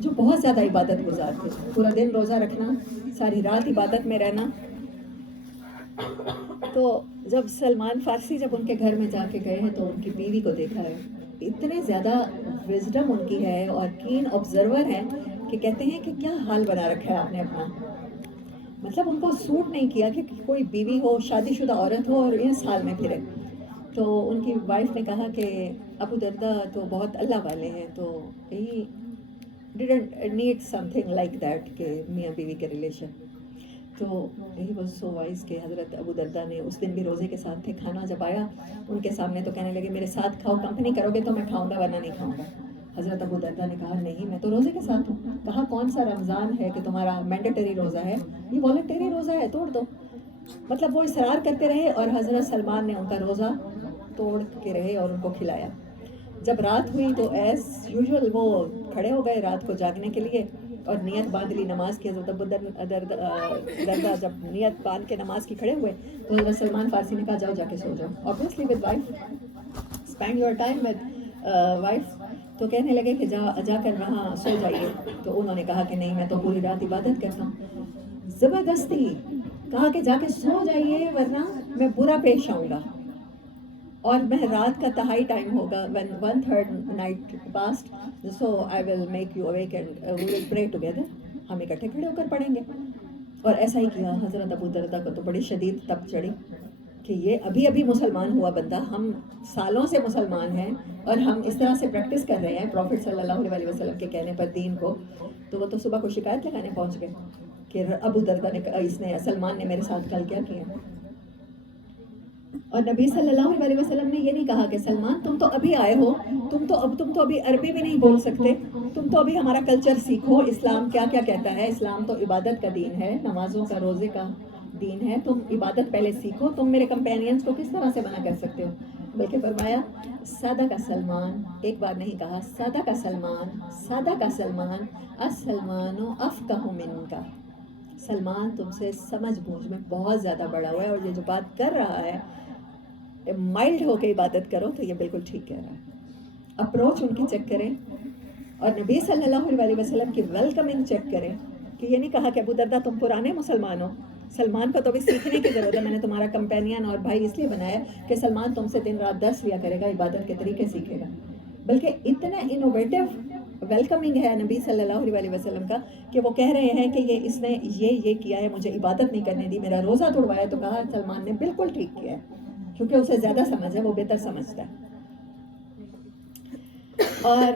جو بہت زیادہ عبادت گزار تھے. پورا دن روزہ رکھنا، ساری رات عبادت میں رہنا. تو جب سلمان فارسی جب ان کے گھر میں جا کے گئے ہیں تو ان کی بیوی کو دیکھا ہے، اتنے زیادہ وزڈم ان کی ہے اور کین آبزرور ہیں کہ کہتے ہیں کہ کیا حال بنا رکھا ہے آپ نے اپنا. مطلب ان کو سوٹ نہیں کیا کہ کوئی بیوی ہو، شادی شدہ عورت ہو اور اس حال میں پھرے. تو ان کی وائف نے کہا کہ ابو دردا تو بہت اللہ والے ہیں، تو he didn't need some thing like that کہ میاں بیوی کے ریلیشن. تو ہی واز سو وائز کہ حضرت ابو دردا نے اس دن بھی روزے کے ساتھ تھے. کھانا جب آیا ان کے سامنے تو کہنے لگے میرے ساتھ کھاؤ، کمپنی کرو گے تو میں کھاؤں گا ورنہ نہیں کھاؤں گا. حضرت ابو دردا نے کہا نہیں میں تو روزے کے ساتھ ہوں. کہا کون سا رمضان ہے کہ تمہارا مینڈیٹری روزہ ہے، یہ والنٹری روزہ ہے، توڑ دو. مطلب وہ اصرار کرتے رہے اور حضرت سلمان نے ان کا روزہ توڑ کے رہے اور ان کو کھلایا. جب رات ہوئی تو ایز یوزول وہ کھڑے ہو گئے رات کو جاگنے کے لیے اور نیت باندھ لی نماز کی. حضرت ابو دردا جب نیت باندھ کے نماز کی کھڑے ہوئے تو حضرت سلمان فارسی نے کہا جاؤ جا کے سو جاؤ. obviously with wife spend your time with wife. تو کہنے لگے کہ جا کر وہاں سو جائیے. تو انہوں نے کہا کہ نہیں میں تو پوری رات عبادت کرتا ہوں. زبردستی کہا کہ جا کے سو جائیے ورنہ میں برا پیش آؤں گا. اور میں رات کا تہائی ٹائم ہوگا when 1/3 night passed so I will make you awake and we will pray together. ہم اکٹھے کھڑے ہو کر پڑھیں گے. اور ایسا ہی کیا. حضرت ابو دردہ کو تو بڑی شدید تب چڑھی کہ یہ ابھی ابھی مسلمان ہوا بندہ، ہم سالوں سے مسلمان ہیں اور ہم اس طرح سے پریکٹس کر رہے ہیں پروفٹ صلی اللہ علیہ وسلم کے کہنے پر دین کو. تو وہ تو صبح کو شکایت لگانے پہنچ گئے کہ ابو دردہ نے سلمان نے میرے ساتھ کل کیا کیا. اور نبی صلی اللہ علیہ وسلم نے یہ نہیں کہا کہ سلمان تم تو ابھی آئے ہو، تم تو ابھی عربی بھی نہیں بول سکتے، تم تو ابھی ہمارا کلچر سیکھو، اسلام کیا کیا کہتا ہے. اسلام تو عبادت کا دین ہے، نمازوں کا روزے کا دین ہے. تم عبادت پہلے سیکھو. تم میرے کمپینینز کو کس طرح سے منع کر سکتے ہو. بلکہ فرمایا سادہ کا سلمان، ایک بار نہیں کہا سادہ کا سلمان، سادہ کا سلمان، السلمان افقہ منک. سلمان تم سے سمجھ بوجھ میں بہت زیادہ بڑا ہوا ہے اور یہ جو بات کر رہا ہے مائلڈ ہو کے عبادت کرو تو یہ بالکل ٹھیک کہہ رہا ہے. اپروچ ان کی چیک کریں اور نبی صلی اللہ علیہ وسلم کی ویلکمنگ چیک کریں کہ یہ نہیں کہا کہ ابو دردہ تم پرانے مسلمان ہو، سلمان کو تو بھی سیکھنے کی ضرورت ہے. میں نے تمہارا کمپینین اور بھائی اس لیے بنایا کہ سلمان تم سے دن رات درس لیا کرے گا، عبادت کے طریقے سیکھے گا. بلکہ اتنا انوویٹو ویلکمنگ ہے نبی صلی اللہ علیہ وسلم کا کہ وہ کہہ رہے ہیں کہ اس نے یہ کیا ہے، مجھے عبادت نہیں کرنے دی، میرا روزہ توڑوایا. تو کہا سلمان نے بالکل ٹھیک کیا ہے کیونکہ اسے زیادہ سمجھ ہے، وہ بہتر سمجھتا ہے. اور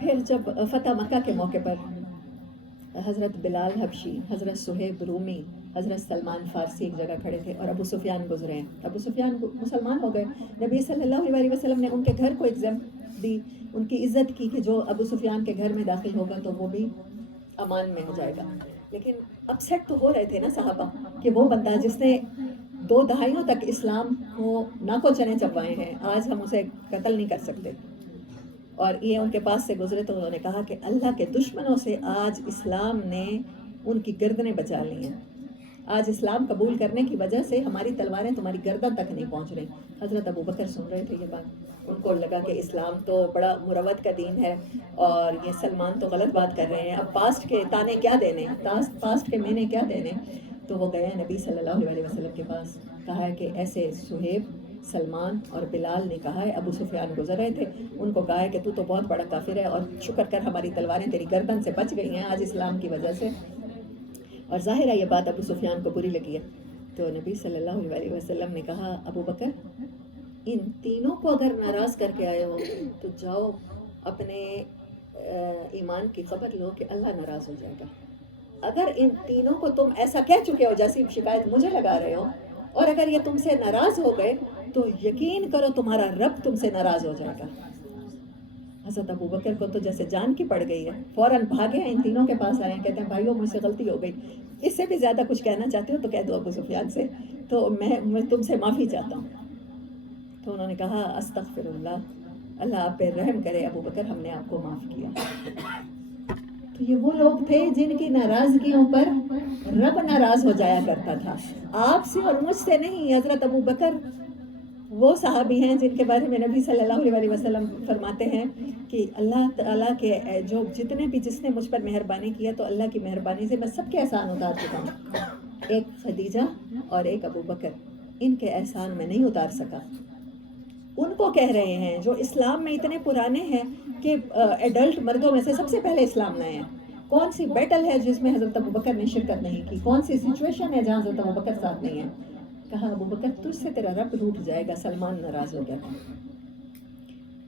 پھر جب فتح مکہ کے موقع پر حضرت بلال حبشی، حضرت صہیب رومی، حضرت سلمان فارسی ایک جگہ کھڑے تھے اور ابو سفیان گزرے ہیں. ابو سفیان مسلمان ہو گئے. نبی صلی اللہ علیہ وسلم نے ان کے گھر کو ایگزمپٹ دی، ان کی عزت کی کہ جو ابو سفیان کے گھر میں داخل ہوگا تو وہ بھی امان میں ہو جائے گا. لیکن اپسیٹ تو ہو رہے تھے نا صحابہ کہ وہ بندہ جس نے 2 دہائیوں تک اسلام کو ناکو چنے چبوائے ہیں، آج ہم اسے قتل نہیں کر سکتے. اور یہ ان کے پاس سے گزرے تو انہوں نے کہا کہ اللہ کے دشمنوں سے آج اسلام نے ان کی گردنیں بچا لی ہیں. آج اسلام قبول کرنے کی وجہ سے ہماری تلواریں تمہاری گردن تک نہیں پہنچ رہی. حضرت ابو بکر سن رہے تھے یہ بات. ان کو لگا کہ اسلام تو بڑا مروت کا دین ہے اور یہ سلمان تو غلط بات کر رہے ہیں، اب پاسٹ کے تانے کیا دینے، پاسٹ کے مینے کیا دینے. تو وہ گئے نبی صلی اللہ علیہ وسلم کے پاس، کہا ہے کہ ایسے صہیب، سلمان اور بلال نے کہا ہے ابو سفیان گزر رہے تھے، ان کو کہا ہے کہ تو بہت بڑا کافر ہے اور شکر کر ہماری تلواریں تیری گردن سے بچ گئی ہیں آج اسلام کی وجہ سے. اور ظاہر ہے یہ بات ابو سفیان کو بری لگی ہے. تو نبی صلی اللہ علیہ وسلم نے کہا ابو بکر ان تینوں کو اگر ناراض کر کے آئے ہو تو جاؤ اپنے ایمان کی خبر لو کہ اللہ ناراض ہو جائے گا. اگر ان تینوں کو تم ایسا کہہ چکے ہو جیسی شکایت مجھے لگا رہے ہو اور اگر یہ تم سے ناراض ہو گئے تو یقین کرو تمہارا رب تم سے ناراض ہو جائے گا. حضرت ابو بکر کو تو جیسے جان کی پڑ گئی ہے، فوراً بھاگے ہیں، ان تینوں کے پاس آئے ہیں، کہتے ہیں بھائیو مجھ سے غلطی ہو گئی. اس سے بھی زیادہ کچھ کہنا چاہتے ہو تو کہہ دو ابو سفیان سے، تو میں تم سے معافی چاہتا ہوں. تو انہوں نے کہا استغفر اللہ، اللہ آپ پہ رحم کرے ابو بکر، ہم نے آپ کو معاف کیا. تو یہ وہ لوگ تھے جن کی ناراضگیوں پر رب ناراض ہو جایا کرتا تھا، آپ سے اور مجھ سے نہیں. حضرت ابو بکر وہ صحابی ہیں جن کے بارے میں نبی صلی اللہ علیہ وسلم فرماتے ہیں کہ اللہ تعالیٰ کے جو جتنے بھی جس نے مجھ پر مہربانی کیا تو اللہ کی مہربانی سے میں سب کے احسان اتار چکا ہوں. ایک خدیجہ اور ایک ابو بکر، ان کے احسان میں نہیں اتار سکا. ان کو کہہ رہے ہیں جو اسلام میں اتنے پرانے ہیں کہ ایڈلٹ مردوں میں سے سب سے پہلے اسلام لائے ہیں. کون سی بیٹل ہے جس میں حضرت ابوبکر نے شرکت نہیں کی؟ کون سی سچویشن ہے جہاں حضرت ابوبکر ساتھ نہیں ہے؟ کہا ابوبکر تجھ سے تیرا رب روٹھ جائے گا، سلمان ناراض ہو گیا تھا،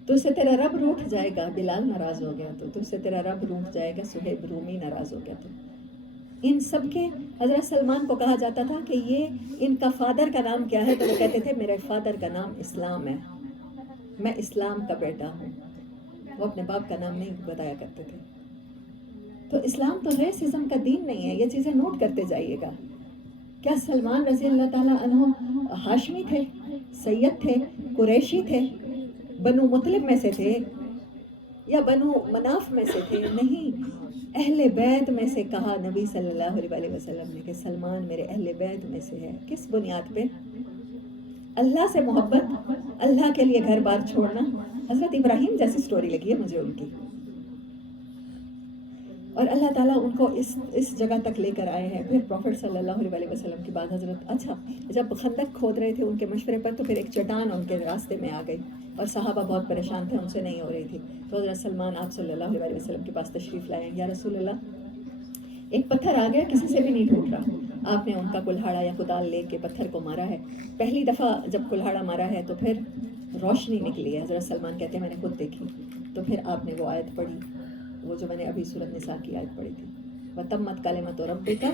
تجھ سے تیرا رب روٹھ جائے گا، بلال ناراض ہو گیا تو، تجھ سے تیرا رب روٹھ جائے گا، صہیب رومی ناراض ہو گیا تو. ان سب کے حضرت سلمان کو کہا جاتا تھا کہ یہ ان کا فادر کا نام کیا ہے، تو وہ کہتے تھے میرے فادر کا نام اسلام ہے، میں اسلام کا بیٹا ہوں. وہ اپنے باپ کا نام نہیں بتایا کرتے تھے. تو اسلام تو ریسزم کا دین نہیں ہے، یہ چیزیں نوٹ کرتے جائیے گا. کیا سلمان رضی اللہ تعالیٰ عنہ ہاشمی تھے، سید تھے، قریشی تھے، بنو مطلب میں سے تھے یا بنو مناف میں سے تھے؟ نہیں، اہل بیت میں سے کہا نبی صلی اللہ علیہ وسلم نے کہ سلمان میرے اہل بیت میں سے ہے. کس بنیاد پہ؟ اللہ سے محبت، اللہ کے لیے گھر بار چھوڑنا. حضرت ابراہیم جیسی سٹوری لگی ہے مجھے ان کی، اور اللہ تعالیٰ ان کو اس جگہ تک لے کر آئے ہیں. پھر پروفٹ صلی اللہ علیہ وسلم کی بات اچھا جب خندق کھود رہے تھے ان کے مشورے پر، تو پھر ایک چٹان ان کے راستے میں آ گئی اور صحابہ بہت پریشان تھے، ان سے نہیں ہو رہی تھی. تو حضرت سلمان آپ صلی اللہ علیہ وسلم کے پاس تشریف لائے. یا رسول اللہ، ایک پتھر آ گیا، کسی سے بھی نہیں ٹوٹ رہا. آپ نے ان کا کلہاڑا یا کدال لے کے پتھر کو مارا ہے. پہلی دفعہ جب کلہاڑا مارا ہے تو پھر روشنی نکلی ہے. حضرت سلمان کہتے ہیں میں نے خود دیکھی. تو پھر آپ نے وہ آیت پڑھی، وہ جو میں نے ابھی سورۃ نساء کی آیت پڑھی تھی، وَتَمَّتْ كَلِمَتُ رَبِّكَ.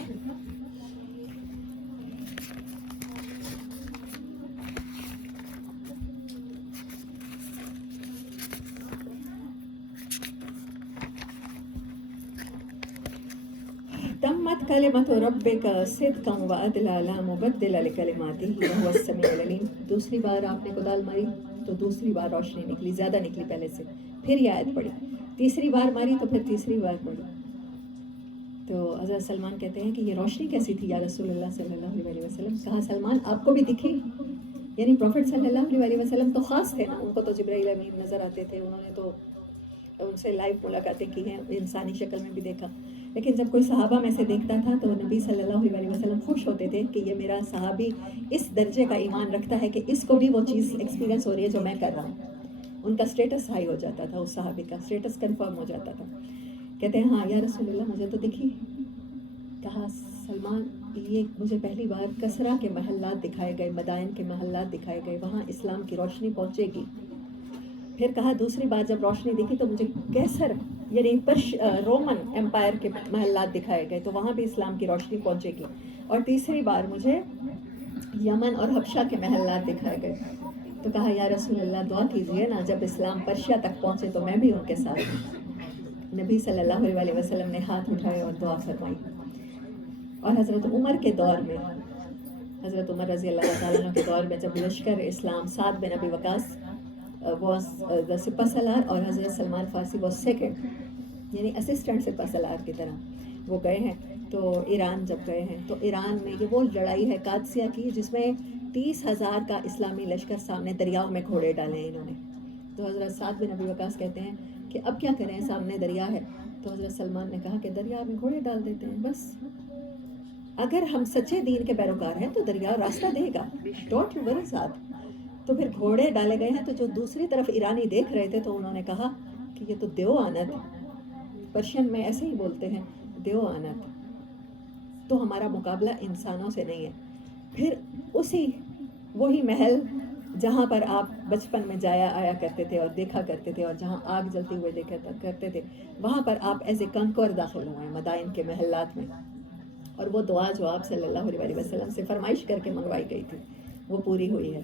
تمت کلمت ربک صدقا وعدلا لا مبدل لکلماتہ وہو السمیع العلیم. دوسری بار آپ نے کدال ماری تو دوسری بار روشنی نکلی، زیادہ نکلی پہلے سے. پھر یہ آیت پڑھی، تیسری بار ماری تو پھر تیسری بار پڑھی. تو حضرت سلمان کہتے ہیں کہ یہ روشنی کیسی تھی یا رسول اللہ صلی اللہ علیہ وسلم؟ کہا سلمان آپ کو بھی دکھی؟ یعنی پروفٹ صلی اللہ علیہ وسلم تو خاص تھے نا، ان کو تو جبرائیل امین نظر آتے تھے، انہوں نے تو ان سے لائیو ملاقاتیں کی ہیں، انسانی شکل میں بھی دیکھا. لیکن جب کوئی صحابہ میں سے دیکھتا تھا تو نبی صلی اللہ علیہ وسلم خوش ہوتے تھے کہ یہ میرا صحابی اس درجے کا ایمان رکھتا ہے کہ اس کو بھی وہ چیز ایکسپیرینس ہو رہی ہے جو میں کر رہا ہوں. ان کا سٹیٹس ہائی ہو جاتا تھا، اس صحابی کا سٹیٹس کنفرم ہو جاتا تھا. کہتے ہیں ہاں یا رسول اللہ مجھے تو دکھی. کہا سلمان یہ مجھے پہلی بار کسرا کے محلات دکھائے گئے، مدائن کے محلات دکھائے گئے، وہاں اسلام کی روشنی پہنچے گی. پھر کہا دوسری بار جب روشنی دکھی تو مجھے کیسر یعنی رومن امپائر کے محلات دکھائے گئے، تو وہاں بھی اسلام کی روشنی پہنچے گی. اور تیسری بار مجھے یمن اور حبشہ کے محلات دکھائے گئے. تو کہا یا رسول اللہ دعا کیجئے نا، جب اسلام پرشیا تک پہنچے تو میں بھی ان کے ساتھ ہوں. نبی صلی اللہ علیہ وسلم نے ہاتھ اٹھائے اور دعا فرمائی. اور حضرت عمر کے دور میں، حضرت عمر رضی اللہ تعالیٰ عنہ کے دور میں جب لشکر اسلام سعد بن ابی وقاص واز دا سپہ سالار اور حضرت سلمان فارسی واز سیکنڈ یعنی اسسٹنٹ سپہ سالار کی طرح وہ گئے ہیں. تو ایران جب گئے ہیں تو ایران میں یہ وہ لڑائی ہے قادسیہ کی جس میں 30,000 کا اسلامی لشکر سامنے دریاؤں میں گھوڑے ڈالے ہیں انہوں نے. تو حضرت سعد بن ابی وقاص کہتے ہیں کہ اب کیا کریں، سامنے دریا ہے. تو حضرت سلمان نے کہا کہ دریا میں گھوڑے ڈال دیتے ہیں، بس اگر ہم سچے دین کے پیروکار ہیں تو دریا راستہ دے گا، ڈونٹ یو ورری سعد. تو پھر گھوڑے ڈالے گئے ہیں. تو جو دوسری طرف ایرانی دیکھ رہے تھے تو انہوں نے کہا کہ یہ تو دیو آنت، پرشین میں ایسے ہی بولتے ہیں دیو آنت، تو ہمارا مقابلہ انسانوں سے نہیں ہے. پھر وہی محل جہاں پر آپ بچپن میں جایا آیا کرتے تھے اور دیکھا کرتے تھے اور جہاں آگ جلتی ہوئے دیکھا کرتے تھے، وہاں پر آپ ایز اے کنکور داخل ہوئے ہیں مدائن کے محلات میں. اور وہ دعا جو آپ صلی اللہ علیہ وسلم سے فرمائش کر کے منگوائی گئی تھی وہ پوری ہوئی ہے.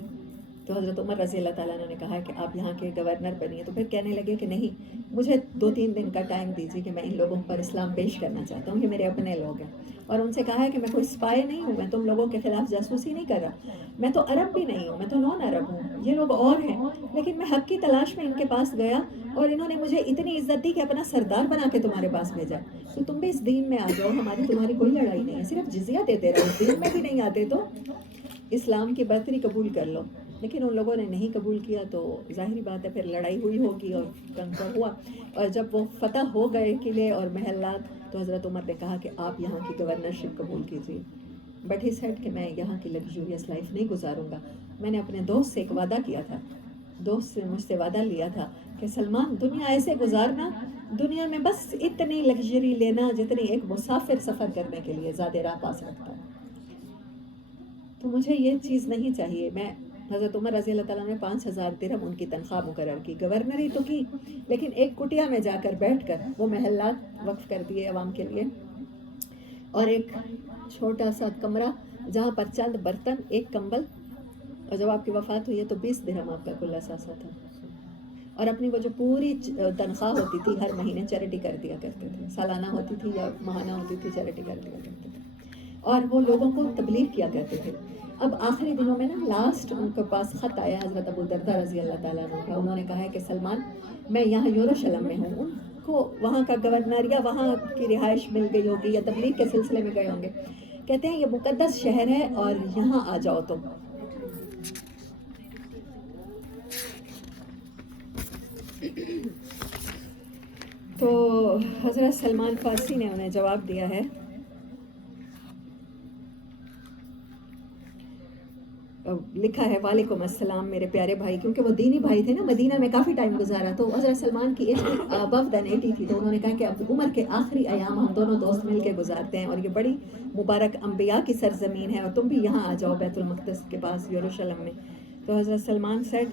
تو حضرت عمر رضی اللہ تعالیٰ نے کہا کہ آپ یہاں کے گورنر بنیے. تو پھر کہنے لگے کہ نہیں، مجھے 2-3 دن کا ٹائم دیجیے کہ میں ان لوگوں پر اسلام پیش کرنا چاہتا ہوں، کہ میرے اپنے لوگ ہیں. اور ان سے کہا ہے کہ میں کوئی اسپائی نہیں ہوں، میں تم لوگوں کے خلاف جاسوسی نہیں کر رہا، میں تو عرب بھی نہیں ہوں، میں تو نان عرب ہوں، یہ لوگ اور ہیں. لیکن میں حق کی تلاش میں ان کے پاس گیا اور انہوں نے مجھے اتنی عزت دی کہ اپنا سردار بنا کے تمہارے پاس بھیجا. تو تم بھی اس دین میں آ جاؤ، تمہاری کوئی لڑائی نہیں ہے، صرف جزیہ دیتے رہو، دین میں بھی نہیں آتے تو اسلام کی برتری قبول کر لو. لیکن ان لوگوں نے نہیں قبول کیا تو ظاہری بات ہے پھر لڑائی ہوئی ہوگی اور کنکر ہوا. اور جب وہ فتح ہو گئے قلعے اور محلات تو حضرت عمر نے کہا کہ آپ یہاں کی گورنرشپ قبول کیجیے. بٹ ہی سیڈ کہ میں یہاں کی لگژوریس لائف نہیں گزاروں گا. میں نے اپنے دوست سے ایک وعدہ کیا تھا، دوست سے مجھ سے وعدہ لیا تھا کہ سلمان دنیا ایسے گزارنا، دنیا میں بس اتنی لگژری لینا جتنی ایک مسافر سفر کرنے کے لیے زیادہ راہ پاس رکھتا ہے. تو مجھے یہ چیز نہیں چاہیے. میں حضرت عمر رضی اللہ تعالیٰ نے 5,000 درہم ان کی تنخواہ مقرر کی، گورنری تو کی، لیکن ایک کٹیا میں جا کر بیٹھ کر وہ محلات وقف کر دیے عوام کے لیے، اور ایک چھوٹا سا کمرہ جہاں پر چند برتن، ایک کمبل، اور جب آپ کی وفات ہوئی ہے تو 20 درہم آپ کا کل اثاثہ تھا. اور اپنی وہ جو پوری تنخواہ ہوتی تھی ہر مہینے چیریٹی کر دیا کرتے تھے، سالانہ ہوتی تھی یا ماہانہ ہوتی تھی، چیریٹی کر دیا کرتے تھے. اور وہ لوگوں کو تبلیغ کیا کرتے تھے. اب آخری دنوں میں نا لاسٹ ان کے پاس خط آیا حضرت ابو دردہ رضی اللہ تعالیٰ عنہ کا. انہوں نے کہا ہے کہ سلمان میں یہاں یروشلم میں ہوں، ان کو وہاں کا گورنر یا وہاں کی رہائش مل گئی ہوگی یا تبلیغ کے سلسلے میں گئے ہوں گے. کہتے ہیں یہ مقدس شہر ہے اور یہاں آ جاؤ تم. تو حضرت سلمان فارسی نے انہیں جواب دیا ہے، لکھا ہے وعلیکم السلام میرے پیارے بھائی، کیونکہ وہ دینی بھائی تھے نا، مدینہ میں کافی ٹائم گزارا. تو حضرت سلمان کی ایج ابو دین 80 تھی، تو انہوں نے کہا کہ اب عمر کے آخری ایام ہم دونوں دوست مل کے گزارتے ہیں، اور یہ بڑی مبارک انبیاء کی سرزمین ہے، اور تم بھی یہاں آ جاؤ بیت المقدس کے پاس یروشلم میں. تو حضرت Salman said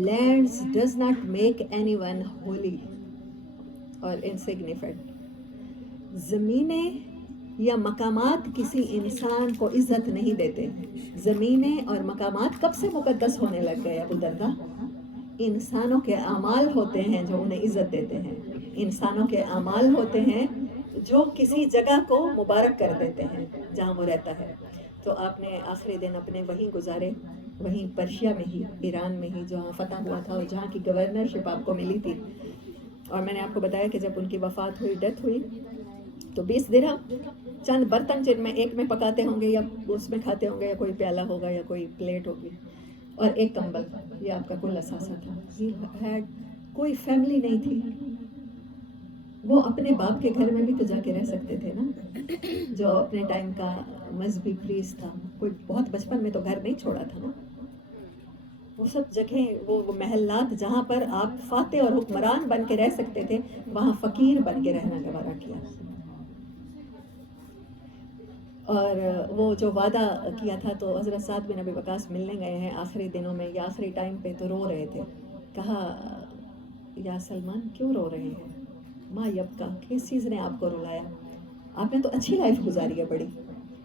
lands does not make anyone holy اور insignificant. زمینیں یا مقامات کسی انسان کو عزت نہیں دیتے. زمینیں اور مقامات کب سے مقدس ہونے لگ گئے ابو دردہ؟ انسانوں کے اعمال ہوتے ہیں جو انہیں عزت دیتے ہیں. انسانوں کے اعمال ہوتے ہیں جو کسی جگہ کو مبارک کر دیتے ہیں جہاں وہ رہتا ہے. تو آپ نے آخری دن اپنے وہیں گزارے، وہیں پرشیا میں ہی، ایران میں ہی، جہاں فتح ہوا تھا اور جہاں کی گورنرشپ آپ کو ملی تھی. اور میں نے آپ کو بتایا کہ جب ان کی وفات ہوئی، ڈیتھ ہوئی، تو 20 درہم، چند برتن جن میں ایک میں پکاتے ہوں گے یا اس میں کھاتے ہوں گے، یا کوئی پیالہ ہوگا یا کوئی پلیٹ ہوگی، اور ایک کمبل، یہ آپ کا کل اثاثہ تھا. کوئی فیملی نہیں تھی. وہ اپنے باپ کے گھر میں بھی تو جا کے رہ سکتے تھے نا، جو اپنے ٹائم کا مذہبی پریس تھا. کوئی بہت بچپن میں تو گھر نہیں چھوڑا تھا نا. وہ سب جگہیں، وہ محلات جہاں پر آپ فاتح اور حکمران بن کے رہ سکتے تھے، وہاں فقیر بن کے رہنا گوارا کیا. اور وہ جو وعدہ کیا تھا، تو حضرت سعد بن ابی وقاص ملنے گئے ہیں آخری دنوں میں یا آخری ٹائم پہ، تو رو رہے تھے. کہا یا سلمان کیوں رو رہے ہیں؟ ما یبکا، کس چیز نے آپ کو رلایا؟ آپ نے تو اچھی لائف گزاری ہے، بڑی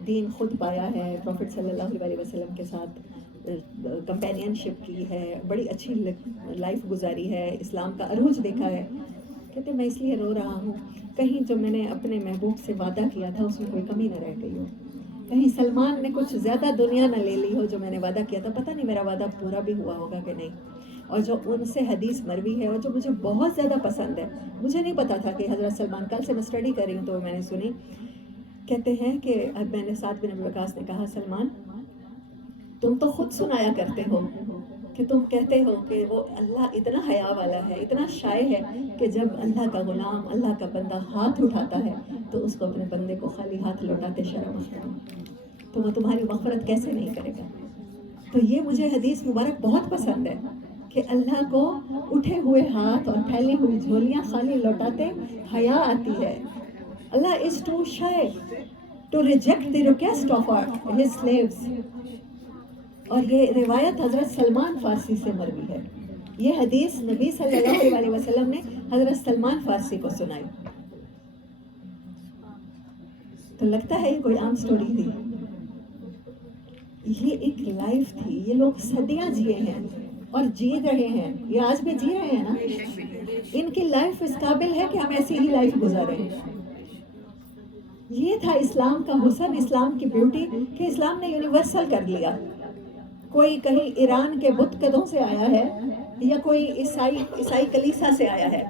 دین خود پایا ہے، پروفٹ صلی اللہ علیہ وسلم کے ساتھ کمپینین شپ کی ہے، بڑی اچھی لائف گزاری ہے، اسلام کا عروج دیکھا ہے. کہتے میں اس لیے رو رہا ہوں کہیں جو میں نے اپنے محبوب سے وعدہ کیا تھا اس میں کوئی کمی نہ رہ گئی ہو، کہیں سلمان نے کچھ زیادہ دنیا نہ لے لی ہو جو میں نے وعدہ کیا تھا. پتہ نہیں میرا وعدہ پورا بھی ہوا ہوگا کہ نہیں. اور جو ان سے حدیث مروی ہے اور جو مجھے بہت زیادہ پسند ہے، مجھے نہیں پتا تھا کہ حضرت سلمان، کل سے میں اسٹڈی کر رہی ہوں تو میں نے سنی. کہتے ہیں کہ اب میں نے سعد بن ابی وقاص نے کہا سلمان تم تو خود سنایا کرتے ہو کہ تم کہتے ہو کہ وہ اللہ اتنا حیا والا ہے، اتنا شائع ہے کہ جب اللہ کا غلام، اللہ کا بندہ ہاتھ اٹھاتا ہے تو اس کو اپنے بندے کو خالی ہاتھ لوٹاتے شرم آتا ہے، تو وہ تمہاری مغفرت کیسے نہیں کرے گا. تو یہ مجھے حدیث مبارک بہت پسند ہے کہ اللہ کو اٹھے ہوئے ہاتھ اور پھیلی ہوئی جھولیاں خالی لوٹاتے حیا آتی ہے. اللہ is too shy to reject the request of his slaves. اور یہ روایت حضرت سلمان فارسی سے مروی ہے. یہ حدیث نبی صلی اللہ علیہ وسلم نے حضرت سلمان فارسی کو سنائی. تو لگتا ہے یہ کوئی عام سٹوری تھی، یہ ایک لائف تھی. یہ لوگ صدیاں جیے ہیں اور جی رہے ہیں، یہ آج بھی جی رہے ہیں نا. ان کی لائف اس قابل ہے کہ ہم ایسی ہی لائف گزاریں. یہ تھا اسلام کا حسن، اسلام کی بیوٹی، کہ اسلام نے یونیورسل کر لیا. کوئی کہیں ایران کے بت قدوں سے آیا ہے یا کوئی عیسائی کلیسا سے آیا ہے،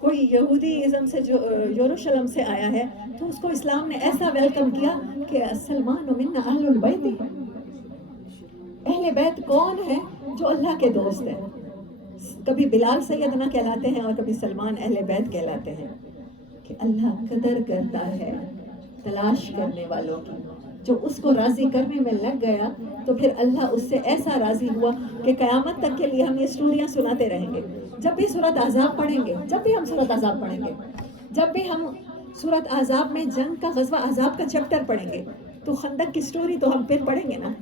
کوئی یہودی ازم سے جو یروشلم سے آیا ہے، تو اس کو اسلام نے ایسا ویلکم کیا کہ سلمان منا اہل البیت. اہل بیت کون ہے؟ جو اللہ کے دوست ہیں. کبھی بلال سیدنا کہلاتے ہیں اور کبھی سلمان اہل بیت کہلاتے ہیں. کہ اللہ قدر کرتا ہے تلاش کرنے والوں کی. جو اس کو راضی کرنے میں لگ گیا تو پھر اللہ اس سے ایسا راضی ہوا کہ قیامت تک کے لیے ہم یہ اسٹوریاں سناتے رہیں گے. جب بھی سورۃ احزاب پڑھیں گے، جب بھی ہم سورۃ احزاب پڑھیں گے، جب بھی ہم سورۃ احزاب میں جنگ کا غزوہ احزاب کا چیپٹر پڑھیں گے تو خندق کی سٹوری تو ہم پھر پڑھیں گے نا.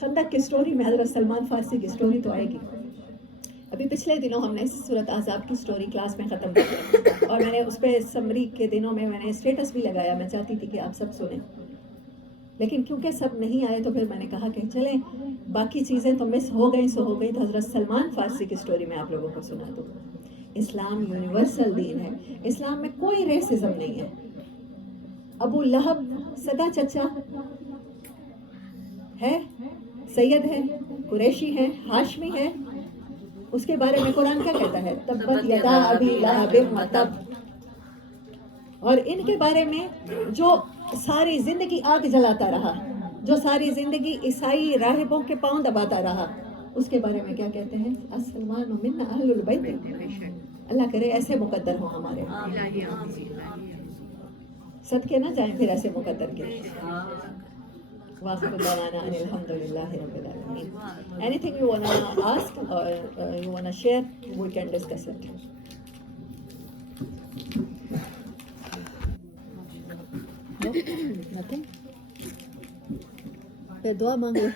خندق کی سٹوری میں حضرت سلمان فارسی کی سٹوری تو آئے گی. ابھی پچھلے دنوں ہم نے سورۃ احزاب کی سٹوری کلاس میں ختم کی اور میں نے اس پہ سمری کے دنوں میں نے اسٹیٹس بھی لگایا. میں چاہتی تھی کہ آپ سب سنیں، لیکن کیونکہ سب نہیں آئے تو پھر میں نے کہا کہ چلیں باقی چیزیں تو مس ہو گئی سو ہو گئی، تو حضرت سلمان فارسی کی سٹوری میں آپ لوگوں کو سنا دوں. اسلام یونیورسل دین ہے. اسلام میں کوئی ریسزم نہیں ہے. ابو لہب سدا چچا ہے، سید ہے، قریشی ہے، ہاشمی ہے. اس کے بارے میں قرآن کیا کہتا ہے؟ تبت یدا ابی لہب وتب. اور ان کے بارے میں جو ساری زندگی آگ جلاتا رہا، جو ساری زندگی عیسائی راہبوں کے پاؤں دباتا رہا، اس کے بارے میں کیا کہتے ہیں؟ السلمان منا اہل البیت. اللہ کرے ایسے مقدر ہوں ہمارے، صدقے نہ جائیں پھر ایسے مقدر کے. وآخر دعوانا ان الحمد للہ رب العالمین. Anything you wanna ask or you wanna share, we can discuss it. No? Nothing? پھر دعا مانگو.